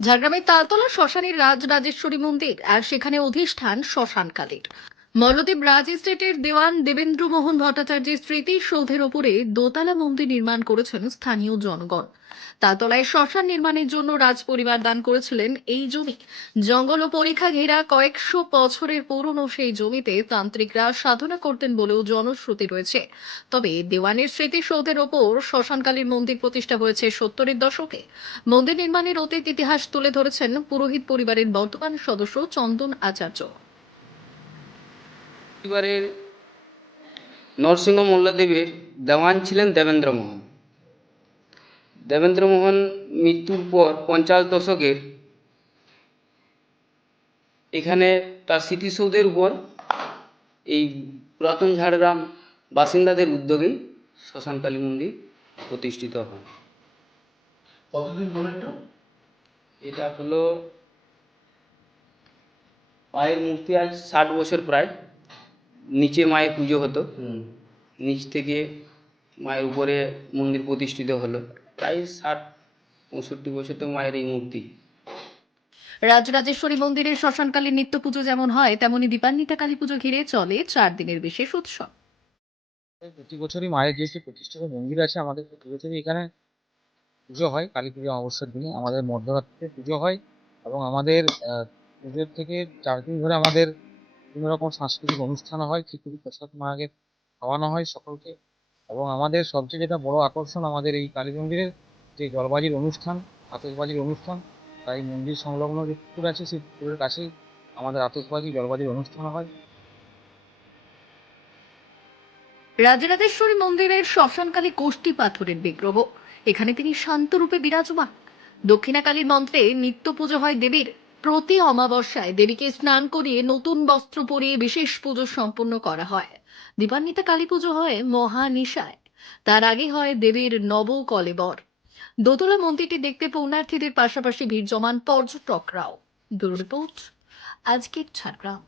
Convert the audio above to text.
ঝাড়গ্রামের তালতলা শ্মশানের রাজরাজেশ্বরী মন্দির আর সেখানে অধিষ্ঠান শ্মশান মল্লদেব রাজ এস্টেটের দেওয়ান দেবেন্দ্র মোহন ভট্টাচার্যের স্মৃতিসৌধের ওপরে দোতলা মন্দির নির্মাণ করেছেন স্থানীয় জনগণ। তালতলায় শ্মশান নির্মাণের জন্য রাজ পরিবার দান করেছিলেন এই জমি। জঙ্গল ও পরীক্ষা ঘেরা কয়েকশো বছরের পুরনো সেই জমিতে তান্ত্রিকরা সাধনা করতেন বলেও জনশ্রুতি রয়েছে। তবে দেওয়ানের স্মৃতিসৌধের ওপর শ্মশানকালীর মন্দির প্রতিষ্ঠা হয়েছে সত্তরের দশকে। মন্দির নির্মাণের অতীত ইতিহাস তুলে ধরেছেন পুরোহিত পরিবারের বর্তমান সদস্য চন্দন আচার্য। পরিবারের নরসিংহ মোল্লাদেবের দেওয়ান ছিলেন দেবেন্দ্র মোহন। দেবেন্দ্র মৃত্যুর পর পঞ্চাশ দশকের এখানে তার স্মৃতিসৌধের উপর এই পুরাতন ঝাড়গ্রাম বাসিন্দাদের উদ্যোগেই শ্মশানকালী মন্দির প্রতিষ্ঠিত হয়। কতদিন এটা হলো মায়ের মূর্তি আজ ষাট বছর প্রায়। নিচে মায়ের পুজো হতো। নিচ থেকে মায়ের উপরে মন্দির প্রতিষ্ঠিত হলো। প্রায় ষাট পঁয়ষট্টি বছর তো মায়ের এই মূর্তি। রাজরাজেশ্বরী মন্দিরের শ্মশানকালীর নিত্য পুজো যেমন হয় তেমনি দীপান্বিতা কালী পুজো ঘিরে চলে চার দিনের বিশেষ উৎসব। প্রতি বছরই মায়ের যে সে প্রতিষ্ঠিত মন্দির আছে আমাদের প্রতি বছরই এখানে পুজো হয় কালী পুজো অবসর দিনে। আমাদের মধ্যরাত্রিতে পুজো হয় এবং আমাদের পুজোর থেকে চার দিন ধরে আমাদের বিভিন্ন রকম সাংস্কৃতিক অনুষ্ঠান হয়, খিচুড়ি, প্রসাদ, মায়ের খাওয়ানো হয় সকলকে। এবং আমাদের সবচেয়ে যেটা বড় আকর্ষণ আমাদের এই কালী মন্দিরের যে জলবাজির অনুষ্ঠান, আতশবাজির অনুষ্ঠান, তাই মন্দির সংলগ্ন যে পুকুর আছে, সেই পুকুরের কাছেই আমাদের আতশবাজি জলবাজির অনুষ্ঠান হয়। রাজরাজেশ্বরী মন্দিরের শ্মশানকালী কোষ্ঠী পাথরের বিগ্রহ। এখানে তিনি শান্তরূপে বিরাজমান। দক্ষিণাকালীর মন্ত্রে নিত্য পুজো হয় দেবীর। প্রতি অমাবস্যায় দেবীকে স্নান করিয়ে নতুন বস্ত্র পরিয়ে বিশেষ পুজো সম্পন্ন করা হয়। দীপান্বিতা কালী পুজো হয় মহানিশায়। তার আগে হয় দেবীর নব কলেবর দোতলা মন্দিরটি দেখতে পৌণার্থীদের পাশাপাশি ভিড় জমান পর্যটকরাও। ব্যুরো আজকের ঝাড়গ্রাম।